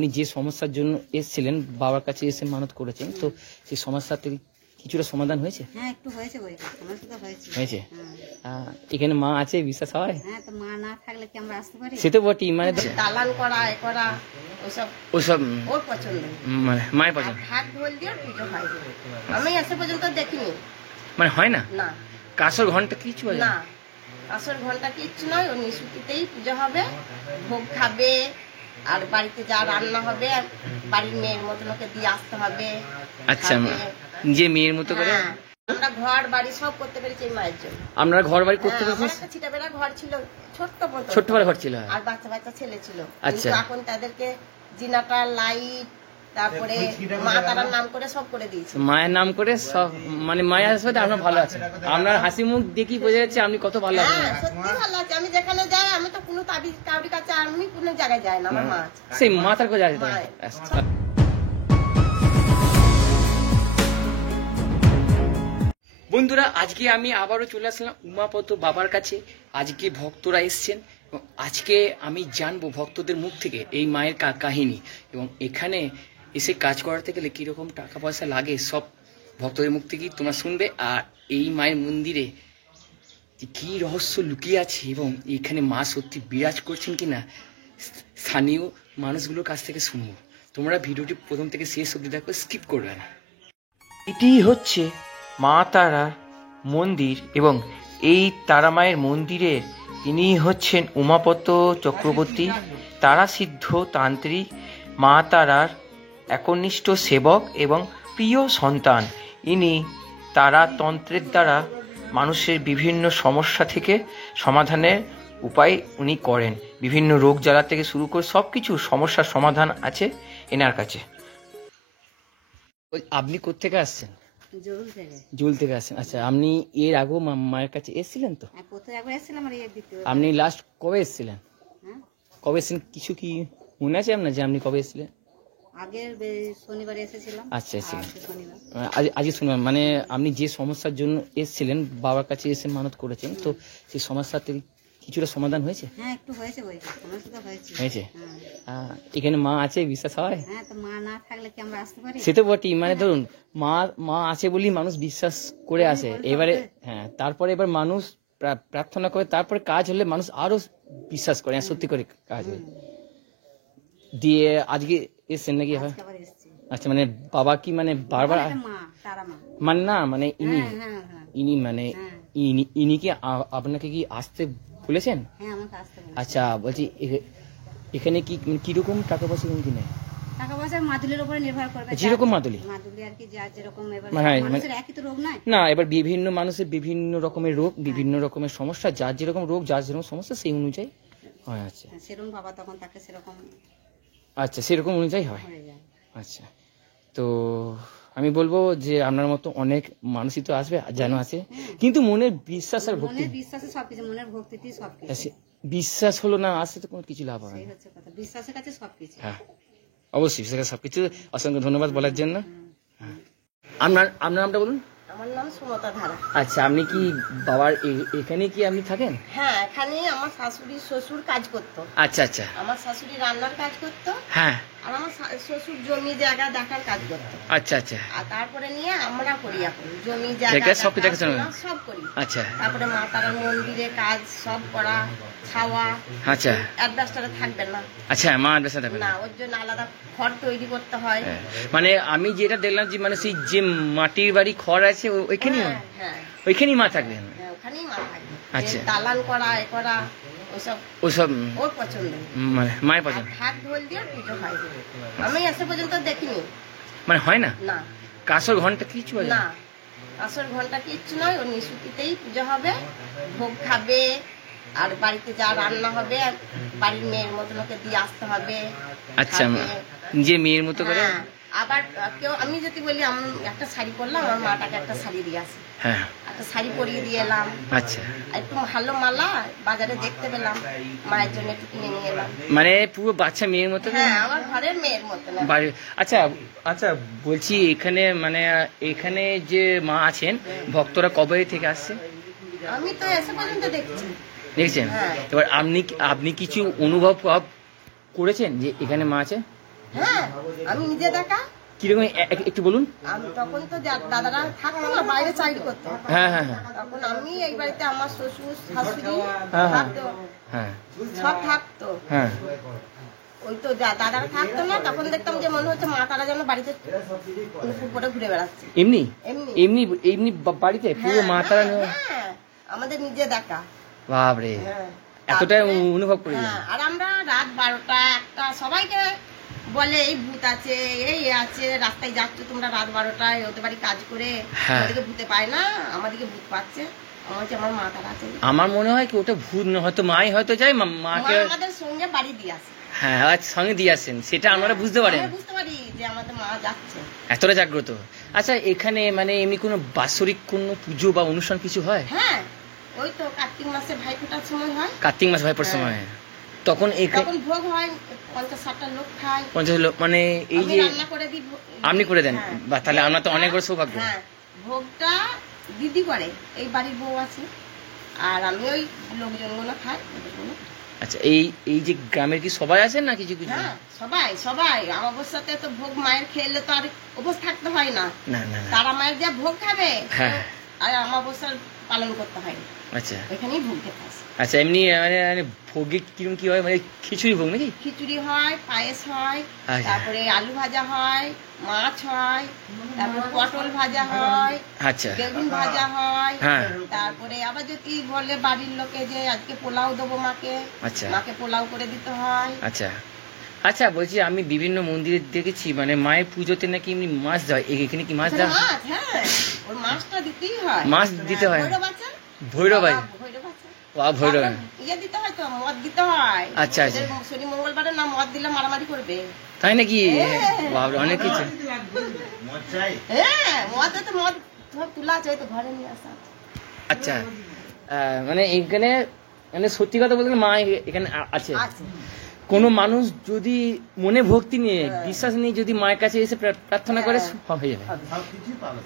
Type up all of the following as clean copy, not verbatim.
উনি যে সমস্যার জন্য এসেছিলেন বাবার কাছে এসে মানত করেছেন, তো সেই সমস্যা থেকে কিছুটা সমাধান হয়েছে? হ্যাঁ, একটু হয়েছে, সমস্যা তো হয়েছে। হয়েছে? এখানে মা আছে, বিশ্বাস হয়? হ্যাঁ, তো মা না থাকলে কি আমরা আসতে পারি? সে তো বটেই, মানে দালান করা এ করা ওসব ওর পছন্দ, মানে মায়ের পছন্দ, হাত ঢোল দিয়ে পুজো হয়। আমি এসে পর্যন্ত দেখিনি। মানে হয় না না, কাসর ঘন্টা কিছু হয় না, আসল ঘন্টা কিচ্ছু নয়। ও নিশুতিতেই পুজো হবে, ভোগ খাবে, আর বাড়িতে যা রান্না হবে বাড়ির মেয়ের মতন ওকে দিয়ে আসতে হবে। আচ্ছা, যে মেয়ের মতো করে হ্যাঁ, আমরা ঘর বাড়ি সব করতে পেরেছি এই মায়ের জন্য। আপনারা ঘর বাড়ি করতে আমার পেরেছেন? একটা ছিটাবেড়া ঘর ছিল, ছোট্ট মতো, ছোট্ট বড় ঘর ছিল, আর বাচ্চা বাচ্চা ছেলে ছিল। আচ্ছা। কিন্তু এখন তাদেরকে জিনাটা, লাইট, তারপরে মা তারার নাম করে সব করে দিয়েছে। মায়ের নাম করে সব, মানে মায়ের সাথে আপনার ভালো আছেন। আপনার হাসি মুখ দেখি বোঝা যাচ্ছে আপনি কত ভালো আছেন। হ্যাঁ, সত্যি ভালো আছে। আমি যেখানে যাই, আমি তো কোনো তাবিজ কাউরির কাছে, আমি কোনো জায়গায় যাই না, আমার মা আছে। সেই মাথার কোথায় আছে? বন্ধুরা, আজকে আমি আবারও চলে আসলাম উমাপত বাবার কাছে। আজকে ভক্তরা এসছেন এবং আজকে আমি জানবো ভক্তদের মুখ থেকে এই মায়ের কাহিনী, এবং এখানে এসে কাজ করাতে গেলে কীরকম টাকা পয়সা লাগে সব ভক্তদের মুখ থেকেই তোমরা শুনবে। আর এই মায়ের মন্দিরে কী রহস্য লুকিয়ে আছে এবং এখানে মা সত্যি বিরাজ করছেন কিনা স্থানীয় মানুষগুলোর কাছ থেকে শুনবো। তোমরা ভিডিওটি প্রথম থেকে শেষ অবধি দেখো, স্কিপ করবে না। এটি হচ্ছে মা তারার মন্দির এবং এই তারা মায়ের মন্দিরের ইনি হচ্ছেন উমাপত চক্রবর্তী, তারা সিদ্ধ তান্ত্রিক, মা তারার একনিষ্ঠ সেবক এবং প্রিয় সন্তান। ইনি তারা তন্ত্রের দ্বারা মানুষের বিভিন্ন সমস্যা থেকে সমাধানের উপায় উনি করেন। বিভিন্ন রোগ জ্বালা থেকে শুরু করে সব কিছু সমস্যার সমাধান আছে এনার কাছে। আপনি কোত্থেকে আসছেন? জরুল থেকে। জুল থেকে আসছেন। আচ্ছা, আপনি এর আগেও মায়ের কাছে এসেছিলেন? তো হ্যাঁ, প্রথমে একবার এসেছিলাম, আর এর দ্বিতীয়। আপনি লাস্ট কবে এসেছিলেন? হ্যাঁ, কবে এসেছিলেন কিছু কি মনে আছে আপনার যে আপনি কবে এসেছিলেন? আগের শনিবারে এসেছিলাম। আচ্ছা, এসেছিলেন শনিবার। আজকে শুনলাম, মানে আপনি যে সমস্যার জন্য এসেছিলেন বাবার কাছে এসে মানত করেছেন, তো সেই সমস্যা থেকে কিছুটা সমাধান হয়েছে? হ্যাঁ, একটু হয়েছে, সমস্যা তো হয়েছে। হয়েছে? হ্যাঁ, এখানে মা আছে, বিশ্বাস হয়? হ্যাঁ, তো মা না থাকলে কি আমরা আসতে পারি? সে তো বটেই, মানে ধরুন মা আছে বলেই মানুষ বিশ্বাস করে আসে। এবারে হ্যাঁ, তারপরে এবার মানুষ প্রার্থনা করে, তারপরে কাজ হলে মানুষ আরো বিশ্বাস করে, সত্যি করে কাজ হয়। দিয়ে আজকে এসছেন নাকি? হয়। আবার এসেছি। আচ্ছা, মানে বাবা কি মানে বারবার একটা মা, তারা মা। মানে না, মানে ইনি হ্যাঁ, হ্যাঁ, হ্যাঁ, ইনি মানে হ্যাঁ। ইনি কি আপনাকে কি আসতে বলেছেন? হ্যাঁ, আমাকে আসতে বলেছে। আচ্ছা, বলছি এখানে কি কিরকম টাকা পয়সা কিন্তু নেয়? টাকা পয়সা মাদুলির উপরে নির্ভর করবে। যেরকম মাদুলি আর কি, যার যেরকম। এবার হ্যাঁ, মানুষের একই তো রোগ নয় না, এবার বিভিন্ন মানুষের বিভিন্ন রকমের রোগ, বিভিন্ন রকমের সমস্যা, যার যেরকম রোগ যার যেরকম সমস্যা সেই অনুযায়ী হয়। আচ্ছা, সেরকম বাবা তখন তাকে সেরকম আচ্ছা, সেরকম অনুযায়ী হয়। হয়ে যায়। আচ্ছা, তো আমি বলবো যে আপনার মতো অনেক মানুষই তো আসবে, যেন আছে, কিন্তু মনের বিশ্বাস আর ভক্তি, মনের বিশ্বাসে সবকিছু, মনের ভক্তিতেই সবকিছু। বিশ্বাস হলো না, আসতে তো কোনো কিছু লাভ হবে সেই না। হচ্ছে কথা, বিশ্বাসের কাছে সবকিছু। হ্যাঁ, অবশ্যই, সেটা সবকিছু। অসংখ্য ধন্যবাদ বলার জন্য। আপনার নামটা বলুন। আমার নাম সুমতা ধারা। আচ্ছা, আপনি কি বাবার এখানে কি আপনি থাকেন? হ্যাঁ, এখানে আমার শাশুড়ি শ্বশুর কাজ করতো। আচ্ছা, আচ্ছা, আমার শাশুড়ি রান্নার কাজ করতো, হ্যাঁ, আর আমার শ্বশুর জমি জায়গা দেখার কাজ করতো। আচ্ছা, আচ্ছা, আর তারপরে নিয়ে আমরা করি এখন জমি জায়গা জায়গা সব দেখাশোনা দেখাশোনা। সব করি। আচ্ছা, তারপরে মা তারার মন্দিরে কাজ সব করা, খাওয়া। আচ্ছা, অ্যাডজাস্টারে থাকবে না, আচ্ছা, মা আড্রেসে থাকবেন না, ওর জন্য আলাদা ঘর তৈরি করতে হয়। মানে আমি যেটা দেখলাম যে মানে সেই যে মাটির বাড়ি খড় আছে ওইখানেই, হ্যাঁ, হ্যাঁ, ওইখানেই মা থাকবেন। হ্যাঁ, ওখানেই মা থাকবে। আচ্ছা। দালান করা এ করা ওসব ওর পছন্দ, মানে মায়ের পছন্দ, হাত ঢোল দিয়ে পুজো হয়। আমি এসে পর্যন্ত দেখিনি। মানে হয় না না, কাসর ঘন্টা কিছু হয় না, আসল ঘন্টা কিচ্ছু নয়। ও নিশুতিতেই পুজো হবে, ভোগ খাবে, আর বাড়িতে যা রান্না হবে বাড়ির মেয়ের মতন ওকে দিয়ে আসতে হবে। আচ্ছা, খাবে। যে মেয়ের মতো করে। হ্যাঁ, আবার কেউ, আমি যদি বলি আমি একটা শাড়ি পরলাম, আমার মাটাকে একটা শাড়ি দিয়ে আসি, হ্যাঁ, একটা শাড়ি পরিয়ে দিয়ে এলাম। আচ্ছা, একটু ভালো মালা বাজারে দেখতে পেলাম, মায়ের জন্য একটু কিনে নিয়ে এলাম। মানে পুরো বাচ্চা মেয়ের মতো হ্যাঁ, আমার ঘরের মেয়ের মতন। বাড়ি। আচ্ছা, আচ্ছা, বলছি এখানে মানে এখানে যে মা আছেন ভক্তরা কবে থেকে আসছে? আমি তো এসে পর্যন্ত দেখছি। দেখছেন? হ্যাঁ। এবার আপনি কিছু অনুভব করেছেন যে এখানে মা আছে? হ্যাঁ, আমি নিজে দেখা। কিরকম একটু বলুন। আমি তখন তো দাদারা থাকতো না, বাইরে চাকরি করতো। হ্যাঁ হ্যাঁ হ্যাঁ তখন আমি এই বাড়িতে আমার শ্বশুর শাশুড়ি হ্যাঁ, হ্যাঁ। থাকতো, হ্যাঁ সব থাকতো। হ্যাঁ ওই তো দাদারা থাকতো না, তখন দেখতাম যে মনে হচ্ছে মা তারা যেন বাড়িতে নুপুর পরে ঘুরে বেড়াচ্ছে। এমনি এমনি এমনি এমনি বাড়িতে পুরো হ্যাঁ, মাতারা হ্যাঁ, আমাদের নিজে দেখা। বাপরে হ্যাঁ। এতটাই তারপরে- অনুভব করি। হ্যাঁ, আর আমরা রাত 12টা 1টা সবাইকে বলে এই ভূত আছে, এই আছে, রাস্তায় যাচ্ছ তোমরা রাত 12টায়, ওদের বাড়ি কাজ করে, হ্যাঁ। আমাদেরকে ভূতে পায় না, আমাদেরকে ভূত পাচ্ছে। আমার হচ্ছে আমার মা তারা আছে। আমার মনে হয় কি ওটা ভূত না, হয়তো মাই হয়তো যায় মা মাকে। আমাদের সঙ্গে বাড়ি দিয়ে আসে। হ্যাঁ আজ সঙ্গে দিয়ে আসেন, সেটা আপনারা বুঝতে পারেন। আমরা বুঝতে পারি যে আমাদের মা যাচ্ছে। এতটা জাগ্রত। আচ্ছা এখানে মানে এমনি কোনো বাৎসরিক কোনো পুজো বা অনুষ্ঠান কিছু হয়? হ্যাঁ, ওই তো কার্তিক মাসে ভাইফোঁটার সময় হয়। কার্তিক মাস ভাইপোর সময় তখন তখন ভোগ হয়, 50-60টা লোক খায়। 50 লোক মানে এই আমি যে রান্না করে দিই। আপনি করে দেন? হ্যাঁ। বাহ, তাহলে আপনার তো অনেক বড় সৌভাগ্য। হ্যাঁ, ভোগটা দিদি করে, এই বাড়ির বউ আছে, আর আমি ওই লোকজনগুলো খাই, ওদেরগুলো। আচ্ছা এই এই যে গ্রামের কি সবাই আছেন না কিছু কিছু? হ্যাঁ, সবাই সবাই অবস্থাতে তো ভোগ মায়ের খেলে তো আর উপোস থাকতে হয় না। না না না। তারা মায়ের যা ভোগ খাবে, হ্যাঁ। আর অমাবস্যার পালন করতে হয় না, আচ্ছা ওইখানেই ভোগ খেতে আসে। আচ্ছা এমনি মানে মানে ভোগে কিরকম কি হয়, মানে খিচুড়ি ভোগ নাকি? খিচুড়ি হয়, পায়েস হয়, আচ্ছা। তারপরে আলু ভাজা হয়, মাছ হয়, তারপরে পটল ভাজা হয়, আচ্ছা বেগুন ভাজা হয়, হ্যাঁ। তারপরে আবার যদি বলে বাড়ির লোকে যে আজকে পোলাও দেবো মাকে, আচ্ছা। মাকে পোলাও করে দিতে হয়। আচ্ছা আচ্ছা বলছি আমি বিভিন্ন মন্দিরে দেখেছি মানে মায়ের পুজোতে নাকি এমনি মাছ দেয়, এখানে কি মাছ দেওয়া? মাছ, হ্যাঁ, ওর মাছটা দিতেই হয়। মাছ দিতে হয়? ভৈরব আছে, ভৈরব আছে? ভৈরব আছে। ভৈরব। তারপর ইয়ে দিতে হয় তো, মদ দিতে হয়। আচ্ছা, আচ্ছা। ওদের শনি মঙ্গলবারে না মদ দিলে মারামারি করবে। তাই নাকি? হ্যাঁ। বাবরে অনেক কিছু। হ্যাঁ, মদে তো মদ সব তুলা আছে, ওই তো ঘরে নিয়ে আসা আছে। আচ্ছা মানে এখানে মানে সত্যি কথা বলতে গেলে মা এখানে আছে। আছে। কোনো মানুষ যদি মনে ভক্তি নিয়ে বিশ্বাস নিয়ে যদি মায়ের কাছে এসে প্রার্থনা করে হয়ে যাবে,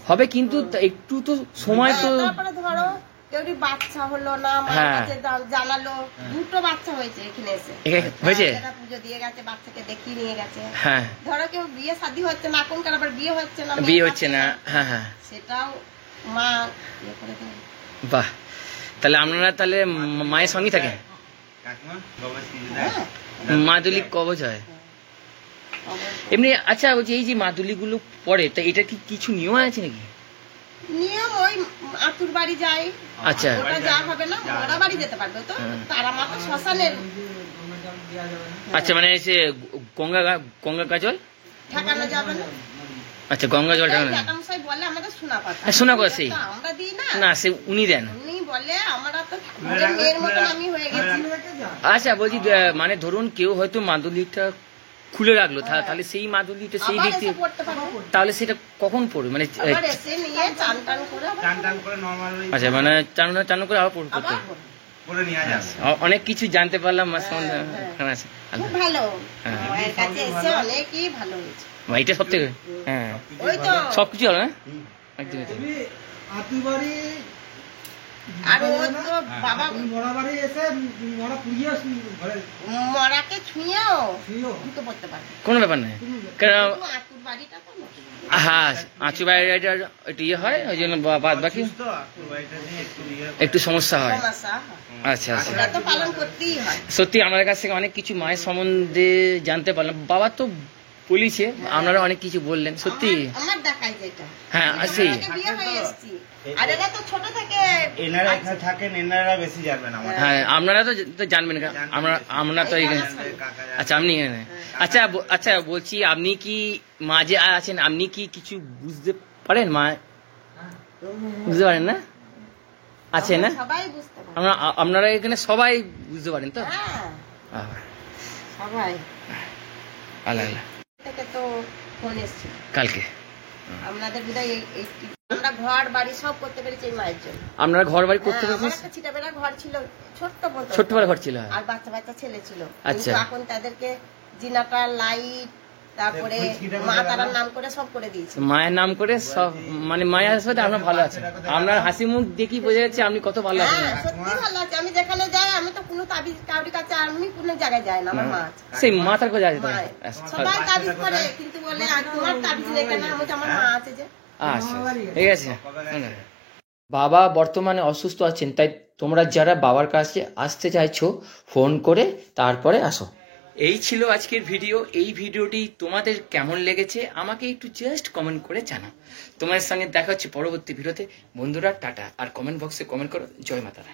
হবে কিন্তু একটু তো সময় তো। হ্যাঁ, তারপরে ধরো কেউ বাচ্চা হলো না, মায়ের হ্যাঁ। কাছে জানালো, 2টো বাচ্চা হয়েছে এখানে এসে। এখানে হয়েছে? এরা পুজো দিয়ে গেছে, বাচ্চাকে দেখিয়ে নিয়ে গেছে। হ্যাঁ ধরো কেউ বিয়ে শাদী হচ্ছে না, এখনকার আবার বিয়ে হচ্ছে না, বিয়ে হচ্ছে না। হ্যাঁ হ্যাঁ সেটাও মা ইয়ে করে দেয়। বাহ, তাহলে আপনারা তাহলে মায়ের সঙ্গে থাকেন? হ্যাঁ, মাদুলি কবচ হয় এমনি? আচ্ছা বলছি এই যে মাদুলি গুলো পড়ে তা এটা কি কিছু নিয়ম আছে নাকি? নিয়ম ওই আতুর বাড়ি যায়। আচ্ছা ওটা যা হবে না, ওরা বাড়ি যেতে পারবে তো, তারা মা তো শ্মশানের আচ্ছা মানে সে গঙ্গা গঙ্গা কাজল ঠেকানো যাবে না। আচ্ছা গঙ্গা জল এই জ্যাঠামশাই বলে আমাদের শোনা কথা। হ্যাঁ, শোনা কথা সেই। তো আমরা দিই না, না সে উনি দেন। উনি বলে আমরা তো নিজের মেয়ের মতন আমি হয়ে গেছি। আচ্ছা বলছি মানে ধরুন কেউ হয়তো মাদুলিটা খুলে রাখলো তাহলে সেই মাদুলিটা সেই আবার ব্যক্তি এসে পড়তে পারবো, তাহলে সেটা কখন পড়বে মানে? আবার এসে নিয়ে চান টান করে আবার আচ্ছা মানে চান টান করে আবার পড়তে আবার হবে। পড়বো। অনেক কিছু জানতে পারলাম মাঝে মধ্যে। এখানে আছে। খুব ভালো, হ্যাঁ। মায়ের কাছে এসে অনেকই ভালো হয়েছে। এইটা সব থেকে হ্যাঁ ওই তো, সবকিছু হলো না একদম একদম। আর ও তো বাবা মরাকে ছুঁয়েও জুতো পড়তে পারে। কোনো ব্যাপার নয় কারণ কিন্তু আতুর বাড়িটা তো না। হ্যাঁ আঁচু বাইরেটা একটু ইয়ে হয় ওই জন্য বাদ বাকি একটু সমস্যা হয়। সমস্যা হয়। আচ্ছা আচ্ছা ওটা তো পালন করতেই হয়। সত্যি আমাদের কাছ থেকে অনেক কিছু মায়ের সম্বন্ধে জানতে পারলাম। বাবা তো বলিছে, আপনারা অনেক কিছু বললেন সত্যি। আমার দেখাই যেটা, হ্যাঁ সেই আগে বিয়ে হয়ে এসেছি, আর এরা তো ছোট থেকে এনারা এখানে থাকেন, এনারা বেশি জানবেন আমাদের। হ্যাঁ আপনারা তো জানবেন আমরা তো এখানে। আচ্ছা আপনি এখানে আচ্ছা আচ্ছা বলছি আপনি কি মাঝে আছেন, আপনি কি কিছু বুঝতে পারেন মা? বুঝতে পারেন না? আছে না? সবাই বুঝতে পারে। আপনারা এখানে সবাই বুঝতে পারেন তো? হ্যাঁ, সবাই। আল্লাহ আল্লাহ থেকে তো ফোন এসেছিল কালকে আপনাদের বোধহয় আমরা ঘর বাড়ি সব করতে পেরেছি এই মায়ের জন্য। আপনারা ঘর বাড়ি করতে হ্যাঁ, আমার পেরেছেন? একটা ছিটাবেড়া ঘর ছিল, ছোট্ট মতো, ছোট্ট বেলা ঘর ছিল? আর বাচ্চা বাচ্চা ছেলে ছিল। আচ্ছা। কিন্তু এখন তাদেরকে জিনাটা, লাইট, তারপরে মা তারার নাম করে সব করে দিয়েছি। মায়ের নাম করে সব, মানে মায়ের সাথে আপনার ভালো আছেন, আপনার হাসি মুখ দেখি বোঝা যাচ্ছে আপনি কত ভালো আছেন। হ্যাঁ সত্যি ভালো আছে। আমি যেখানে যাই আমি তো কোনো তাবিজ কাউরি কাছে আমি কোনো জায়গায় যাই না, আমার মা আছে। সেই মাথার কোথায় আছে মায়ের। সবাই তাবিজ করে কিন্তু বলে আর তোমার তাবিজ নেই কেন? আমি তো আমার মা আছে যে। আচ্ছা ঠিক আছে। বাবা বর্তমানে অসুস্থ আছেন, তাই তোমরা যারা বাবার কাছে আসতে চাইছো ফোন করে তারপরে আসো। এই ছিল আজকের ভিডিও। এই ভিডিওটি তোমাদের কেমন লেগেছে আমাকে একটু জাস্ট কমেন্ট করে জানাও। তোমাদের সঙ্গে দেখা হচ্ছে পরবর্তী ভিডিওতে। বন্ধুরা টাটা, আর কমেন্ট বক্সে কমেন্ট করো জয় মাতারা।